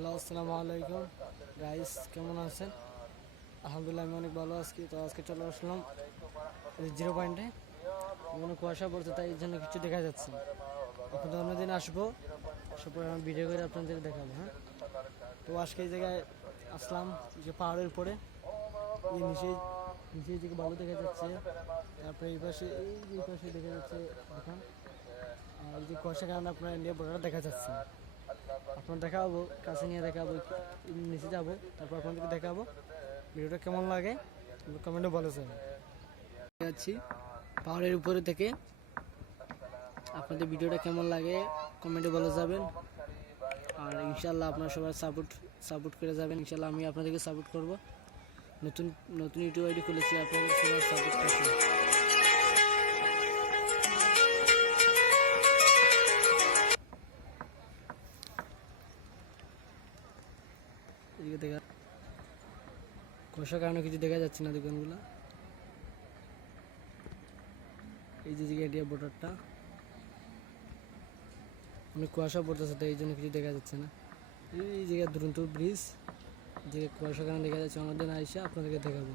Hello, আসসালামু আলাইকুম guys, কেমন আছেন? আলহামদুলিল্লাহ, আমি অনেক ভালো আছি। তো আজকে চলে আসলাম জিরো পয়েন্টে। মনে কুয়াশা পড়ছে, তাই এই জন্য কিছু দেখা যাচ্ছে না। আপনাদের অন্যদিন আসবো, আসার পরে আমি ভিডিও করে আপনাদের দেখাবো। হ্যাঁ, তো আজকে এই জায়গায় আসলাম যে পাহাড়ের উপরে, এই নিচে নিচে দিকে ভালো দেখা যাচ্ছে। তারপরে এই পাশে দেখা যাচ্ছে দোকান। আর এই যে কুয়াশার কারণে আপনার ইন্ডিয়া বর্ডার দেখা যাচ্ছে না। আপনার দেখাবো, কাছে নিয়ে দেখাবো, নিচে যাবো, তারপর আপনাদেরকে দেখাবো। ভিডিওটা কেমন লাগে কমেন্টে বলে যাবেন। যাচ্ছি পাহাড়ের উপরে থেকে, আপনাদের ভিডিওটা কেমন লাগে কমেন্টে বলে যাবেন। আর ইনশাল্লাহ আপনারা সবাই সাপোর্ট করে যাবেন। ইনশাল্লাহ আমি আপনাদেরকে সাপোর্ট করব। নতুন নতুন ইউটিউব আইডি খুলেছি, আপনাদের সবাই সাপোর্ট করবেন। এদিকে দেখা কুয়াশার কারণে কিছু দেখা যাচ্ছে না দোকানগুলো। এই যে ইন্ডিয়া বর্ডারটা অনেক কুয়াশা পড়তেছে, তো এই জন্য কিছু দেখা যাচ্ছে না। এই জায়গায় দুরন্ত ব্রিজ, যে কুয়াশার কারণে দেখা যাচ্ছে। অন্যদিন আইসা আপনাদেরকে দেখাবো।